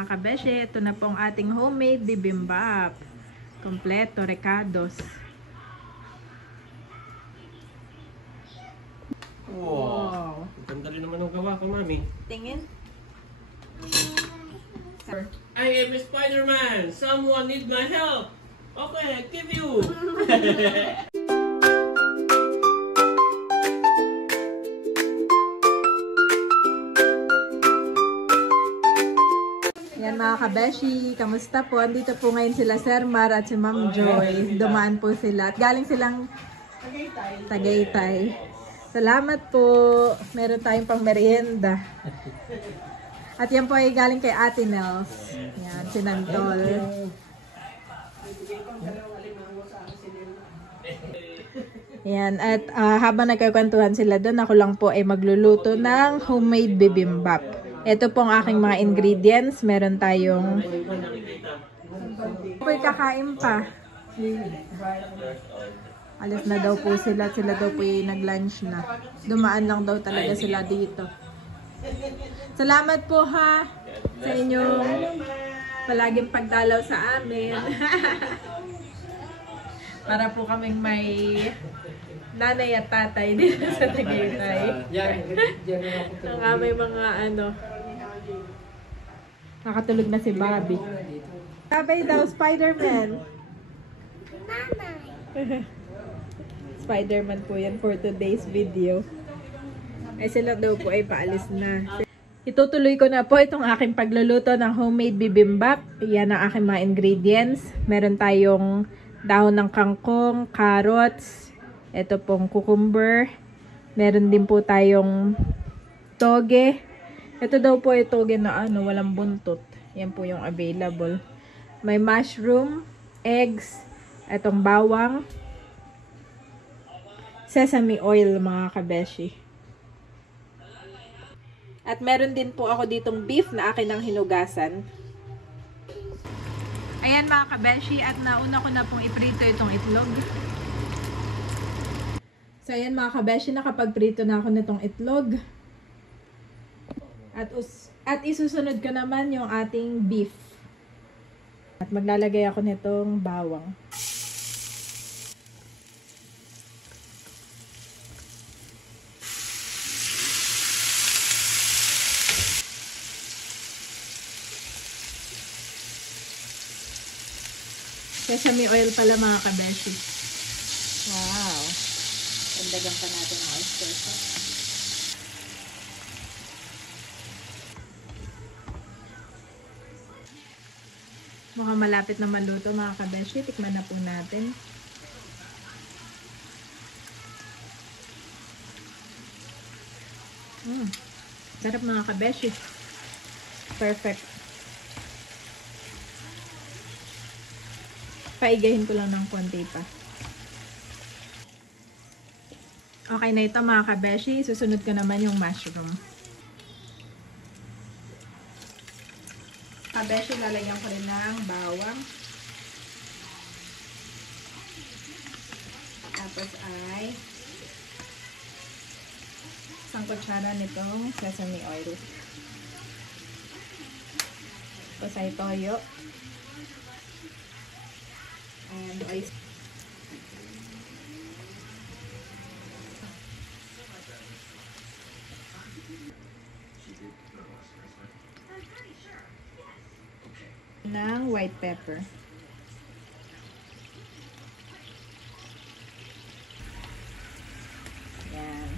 mga kabeshi. Ito na po ang ating homemade bibimbap. Kompleto, recados. Wow. Ganda rin naman ang gawa ko, mami. Tingin. I am a Spider-Man. Someone need my help. Okay, I give you. Yan mga kabeshi, kamusta po? Andito po ngayon sila Sir Mar at si Ma'am Joy. Dumaan po sila at galing silang Tagaytay. Salamat po. Meron tayong pang merienda. At yan po ay galing kay Ate Nels. Yan, sinantol. Yan, at habang nagkakwentuhan sila doon, ako lang po ay magluluto ng homemade bibimbap. Ito po ang aking mga ingredients. Meron tayong... Po'y kakain pa. Alis na daw po sila. Sila daw po yung nag-lunch na. Dumaan lang daw talaga sila dito. Salamat po ha sa inyong palaging pagdalaw sa amin. Para po kaming may nanay at tatay dito sa Tagaytay. Ang aming mga nakatulog na si Bobby. Sabay daw, Spider-Man. Spider-Man po yan for today's video. Ay sila daw po ay paalis na. Itutuloy ko na po itong aking pagluluto ng homemade bibimbap. Yan ang aking mga ingredients. Meron tayong dahon ng kangkong, carrots, ito pong cucumber. Meron din po tayong toge. Ito daw po ay toge na walang buntot. Yan po yung available. May mushroom, eggs, itong bawang, sesame oil mga kabeshi. At meron din po ako ditong beef na akin ang hinugasan. Ayan mga kabeshi, at nauna ko na pong iprito itong itlog. So ayan mga kabeshi, nakapagprito na ako nitong itlog. At isusunod ko naman yung ating beef. At maglalagay ako nitong bawang. Sesame oil pala mga kabeshi. Wow. Pandagan pa natin ang oyster sauce. Mukhang malapit na maluto mga kabeshi. Tikman na po natin. Sarap mga kabeshi. Perfect. Paigahin ko lang ng konti pa. Okay na ito mga kabeshi. Susunod ko naman yung mushroom. Kabeshi, lalagyan ko rin ng bawang. Tapos ay isang kutsara nitong sesame oil. Tapos ay toyo. And oyster. Ng white pepper. Yan.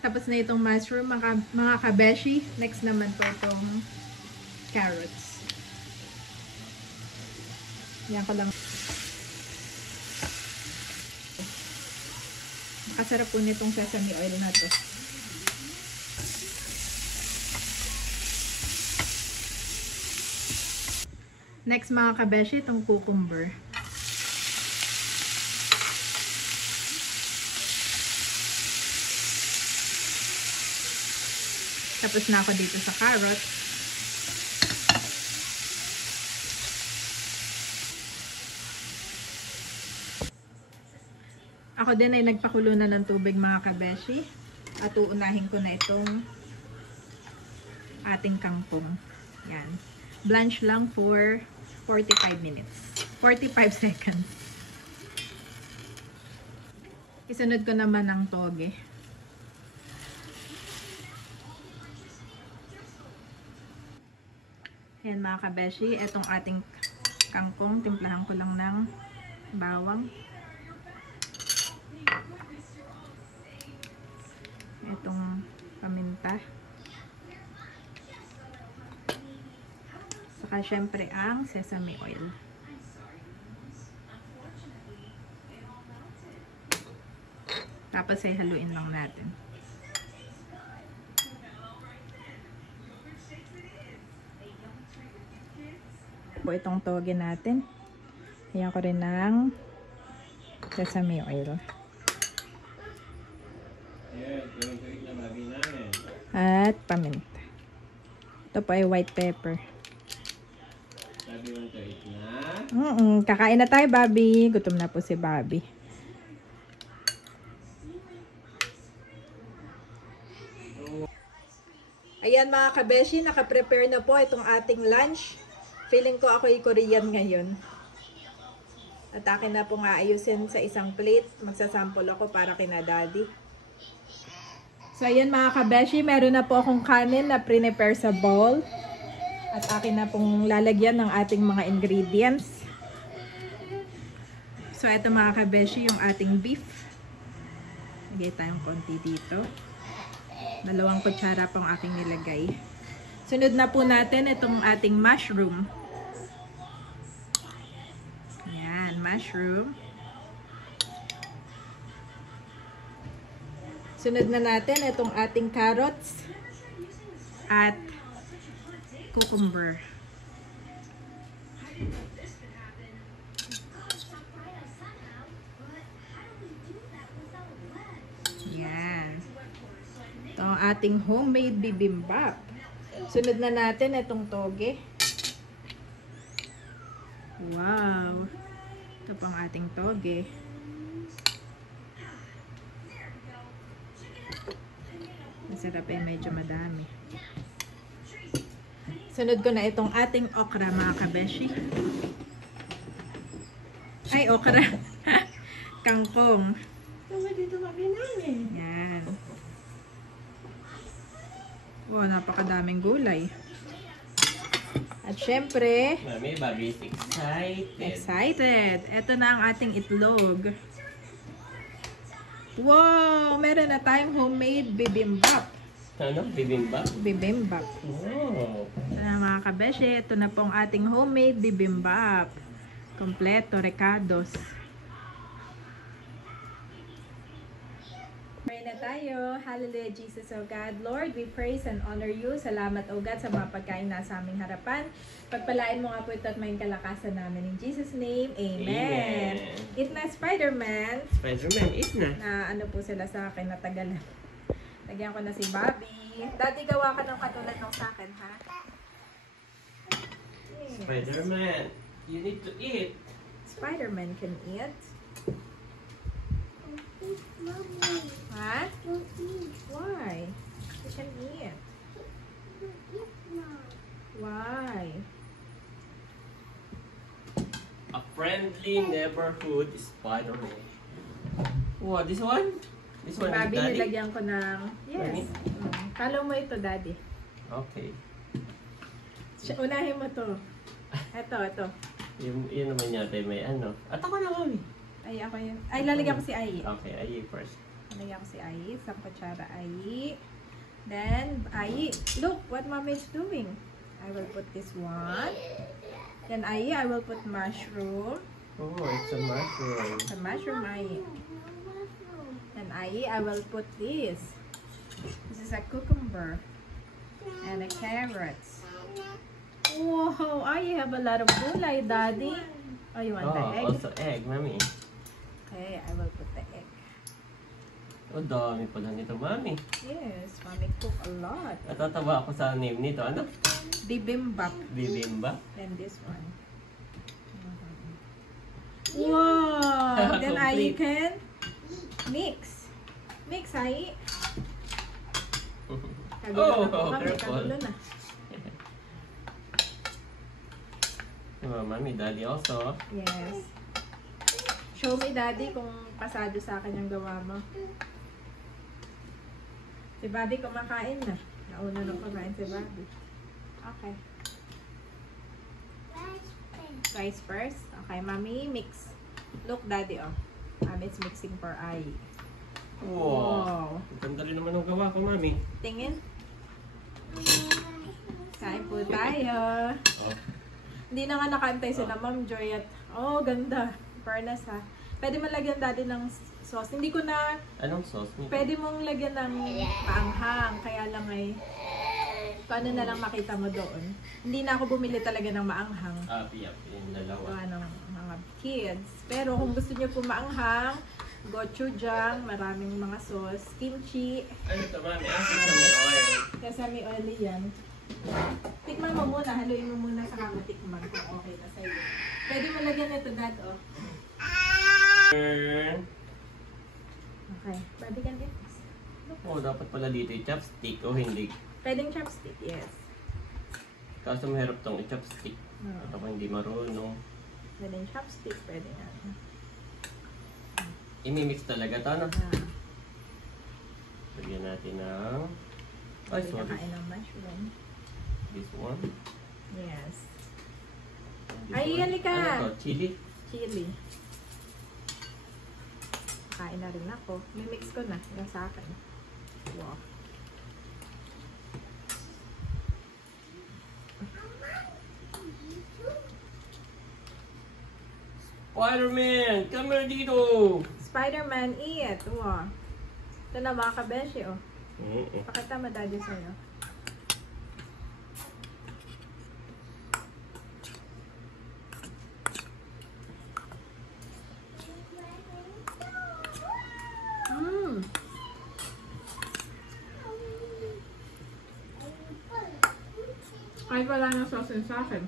Tapos na itong mushroom, mga kabeshi. Next naman po itong carrots. Yan ko lang. Makasarap po nitong sesame oil na to. Next mga kabeshi, itong cucumber. Tapos na ako dito sa carrot. Ako ako din ay nagpakulo na ng tubig mga kabeshi. At uunahin ko na itong ating kangkong. Yan. Blanch lang for 45 minutes. 45 seconds. Isunod ko naman ang toge. Ayan mga kabeshi, itong ating kangkong, timplahan ko lang ng bawang. Itong paminta. Saka syempre ang sesame oil. Tapos ay haluin lang natin. Po itong toge natin. Ayan ko rin ng sesame oil. At paminta. Ito po ay white pepper. Kakain na tayo, Bobby. Gutom na po si Bobby. Ayan mga kabeshi, nakaprepare na po itong ating lunch. Feeling ko ako'y Korean ngayon. At akin na pong aayusin sa isang plate. Magsasample ako para kina Daddy. So ayan mga kabeshi, meron na po akong kanin na prepare sa bowl. At akin na pong lalagyan ng ating mga ingredients. So ito mga kabeshi, yung ating beef. Lagay tayong konti dito. 2 kutsara pong aking nilagay. Sunod na po natin itong ating mushroom. Yan, mushroom. Sunod na natin itong ating carrots at cucumber. Yan. Ito ang ating homemade bibimbap. Sunod na natin itong toge. Wow! Ito po ang ating toge. Masarap eh, medyo madami. Sunod ko na itong ating okra mga kabeshi. Ay, okra. Kangkong. Yan. Wow, napakadaming gulay. At syempre, Mami, Bobby is excited. excited. Ito na ang ating itlog. Wow! Meron na tayong homemade bibimbap. Ano? Bibimbap? Bibimbap. Oh. Ito na mga kabeshi. Ito na pong ating homemade bibimbap. Kompleto, recados. Pray na tayo. Hallelujah, Jesus, O God. Lord, we praise and honor you. Salamat, O God, sa mga pagkain na sa aming harapan. Pagpalain mo nga po ito at may kalakasan namin. In Jesus' name, Amen. Amen. Eat na, Spider-Man. Spider-Man, eat na. Na ano po sila sa akin, natagalan. Lagyan ko na si Bobby. Daddy, gawa ka ng katulad ng sa akin, ha? Yes. Spider-Man, you need to eat. Spider-Man can eat. Ha? Why? You can eat. Why? A friendly neighborhood Spider-Man. Wow, this one? This one is Bobby, Daddy? nilagyan ko ng... Yes. Follow mo ito, Daddy. Okay. Unahin mo to. Ito. Yun naman yata may ano. At ako na, Mami. Ay, ako yun. Ay, lalagyan ko si Ai. Okay, Ayi first. Lalagyan ko si Ai. Isang kutsara Ai. Then, Ai, look what Mama is doing. I will put this one. Then, Ai, I will put mushroom. Oh, it's a mushroom. The mushroom, Ai. Then, Ai, I will put this. This is a cucumber. And a carrots. Wow, Ai, you have a lot of gulay, Daddy. Oh, you want the egg? Also egg, Mami. Okay, I will put the egg. Oh, dami pala nito, Mami. Yes, Mommy cook a lot. Natatawa ako sa name nito. Ano? Bibimbap. Bibimbap? Then this one. Wow! Then I Complete. can Mix. Mix, ay. Oh, Kami, careful. kagulo na. Oh, mommy, daddy also. Yes. Show me, daddy, kung pasado sa akin yung gawa mo. Si Bobby kumakain na. Nauna nung kumain si Bobby. Okay. Rice first. Okay, mommy, mix. Look, daddy, oh. Mommy's mixing for I. Wow. Ang ganda rin naman ang gawa ko, mami. Tingin. Kain po tayo. Oh. Hindi na nga nakaantay sila, Ma'am Joy. At, oh, ganda. Fairness, ha. Pwede mo lagyan daddy ng sauce. Hindi ko na, Anong sauce niya? pwede mong lagyan ng paanghang. Kaya lang ay, paano na lang makita mo doon. Hindi na ako bumili talaga ng maanghang. Yep, yung dalawa. Gawa ng mga kids. Pero kung gusto niyo po maanghang, gochujang, maraming mga sauce, kimchi, Ano ito, mami? Sesame oil. sesame oil yan. Tikman mo muna, haluin mo muna sa kakatikman kung okay na sa'yo. Pwede mo lagyan ito, Dad, oh. Turn. Okay, pwede ka din. Oh, dapat pala dito yung chopstick o hindi. Pwedeng chopstick, yes. Kaso mahirap tong i-chopstick. No. At ako hindi marunong. Pwedeng chopstick, pwede nga. Imimix talaga ito, no? Ah, Lagyan natin ng... Ay, pwede sorry. kakain ng mushroom. This one. Yes. This Ay, one. halika! Ano to? Chili? Chili. Kain na rin ako. Mimix ko na. Yung sa akin. Wow. Spider-Man! Come here dito! Spider-Man, eat! Wow. Ito na mga kabeshi, oh. Oo. Pakita mo, daddy, sa'yo. Mmm! Kahit wala ng sauce sa akin.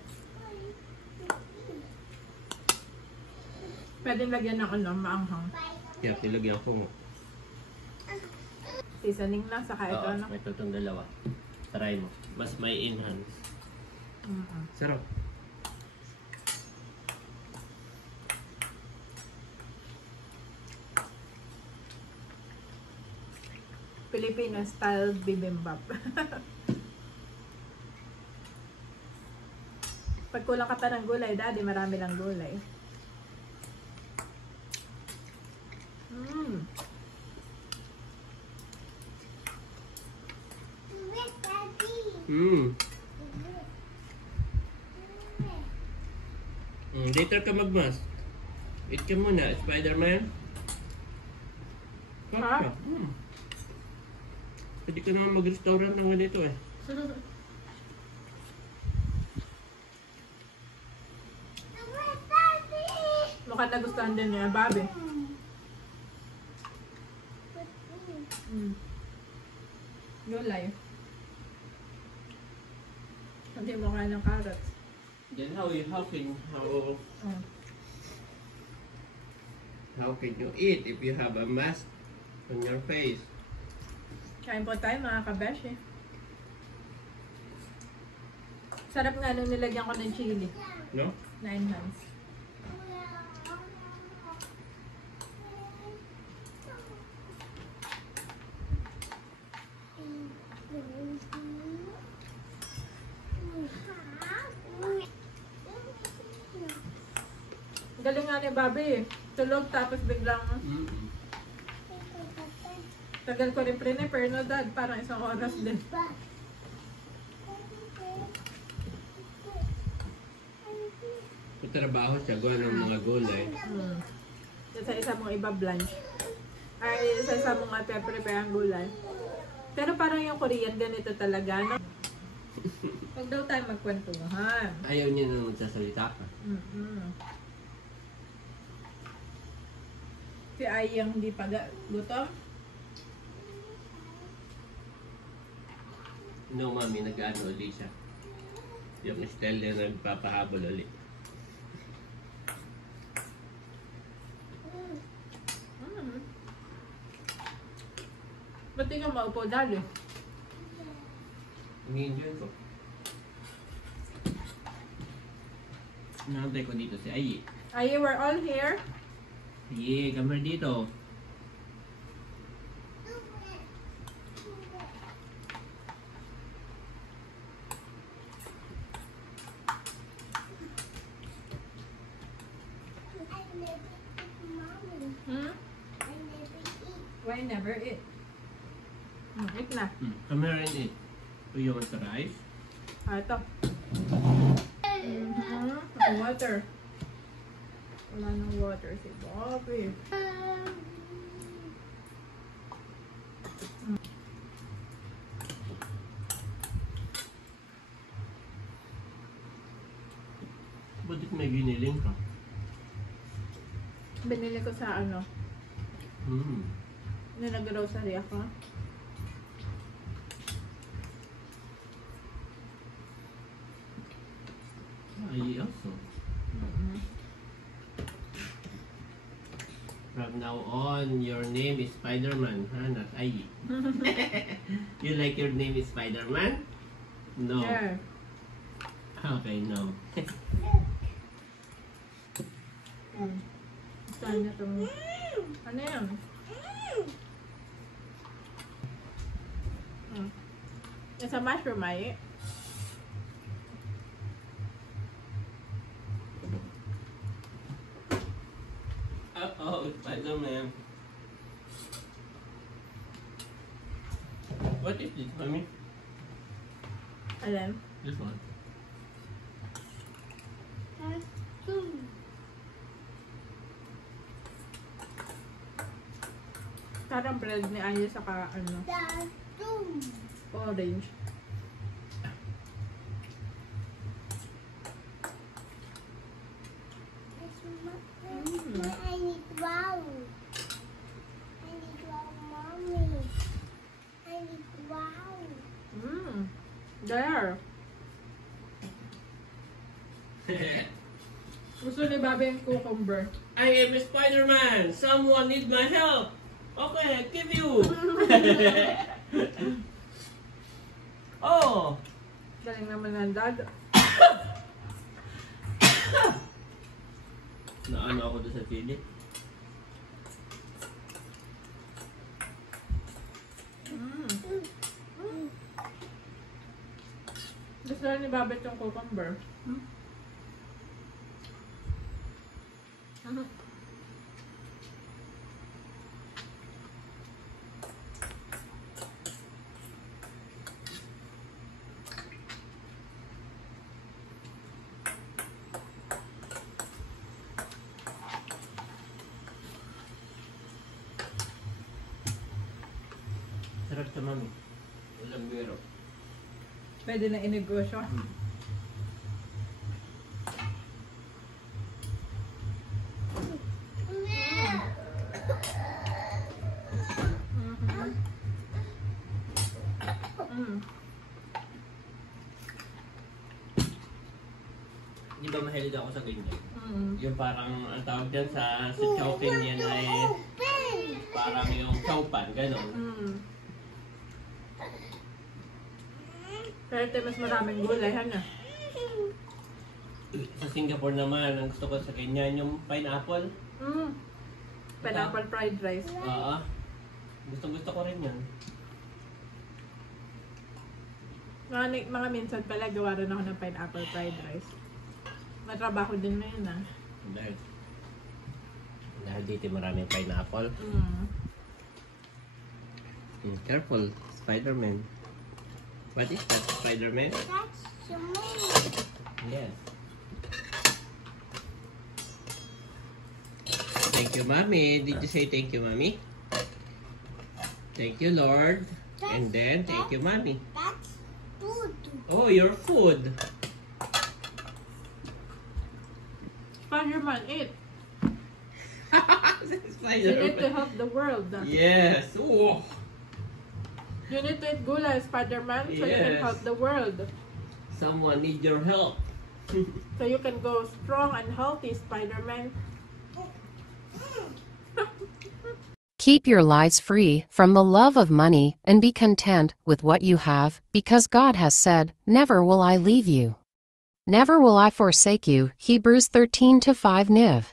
Pwede lagyan ng ano, maanghang. Kaya nilagyan ko mo. Seasoning lang sa kahit Oo, ano. may itong dalawa. Try mo. Mas may enhance. Sarap. Filipino style bibimbap. Pag kulang ka pa ng gulay, daddy, marami lang gulay. Mmm. Mm. Later ka magmas. Eat ka muna, Spider-Man. Ha? Pwede ka naman mag-restaurant ng ganito eh. Mukhang nagustuhan din niya, Bobby. Gulay. Hindi mo kaya ng carrots. Then how can you eat if you have a mask on your face? Kain po tayo mga kabeshi. Sarap nga nung nilagyan ko ng chili. No? 9 months. Galing nga ni Bobby. Tulog tapos biglang tagal ko rin prepare no, Dad. Parang isang oras din. Trabaho siya, gawa ng mga gulay. Isa-isa mong iba blanch. Ay, isa-isa mong prepare ang gulay. Pero parang yung Korean, ganito talaga, no? Huwag daw tayo magkwentuhan. Ayaw niya na magsasalita ka. Si Ai yung hindi pa gutom. No, mami, nag-ano ulit siya. Yung Estelle na nagpapahabol ulit. Pati ka maupo dali. Ini-enjoy ko. Naantay ko dito si Ayi. Aye, we're all here. Sige, kamar dito. Hmm? Why never eat? Eat na. Come here and eat. Do you want the rice? Ito. Water. Wala nang water si Bobby. Bakit may giniling ka? Binili ko sa ano, Hmm. nag-grocery ako. Ayi also. From now on, your name is Spider-Man, huh? Not Ayi. You like your name is Spider-Man? No. Yeah. Okay, no. Saan na itong... Ano yan? It's a mushroom, ay. Oh, Spider-Man. What is this, mommy? Alam? This one. Parang bread ni Aya saka ano, orange. I need wow. I need wow, mommy. I need wow. There. Gusto ni Bobby yung cucumber. I am a Spider-Man. Someone need my help. Okay, I give you. Oh. Galing naman ng dad. Naano ako doon sa Philip. Gusto ni Bobby yung cucumber. Sarap sa mami. Walang biro. Pwede na inegosyo. Di ba mahilig ako sa ganyan? Yung parang, ang tawag dyan sa Chowpin yan ay parang yung chowpan, gano'n. Pero ito mas maraming gulay, hana. Sa Singapore naman, ang gusto ko sa ganyan yung pineapple. Pineapple fried rice. Oo. Gusto ko rin yan. Mga minsan pala gawa rin ako ng pineapple fried rice. Matrabaho din na yun, ah. Dahil dito maraming pineapple. Careful, Spider-Man. What is that, Spider-Man? That's your mommy. Yes. Thank you, Mommy. Did you say thank you, Mommy? Thank you, Lord. And then, thank you, Mommy. That's food. Oh, your food. Spider-Man, eat! You need to Spider-Man. help the world. Yes. Oh. You need to eat gulay, Spider-Man, so you can Yes. help the world. Someone need your help. So you can go strong and healthy, Spider-Man. Keep your lives free from the love of money and be content with what you have, because God has said, "Never will I leave you. Never will I forsake you." Hebrews 13:5 Niv.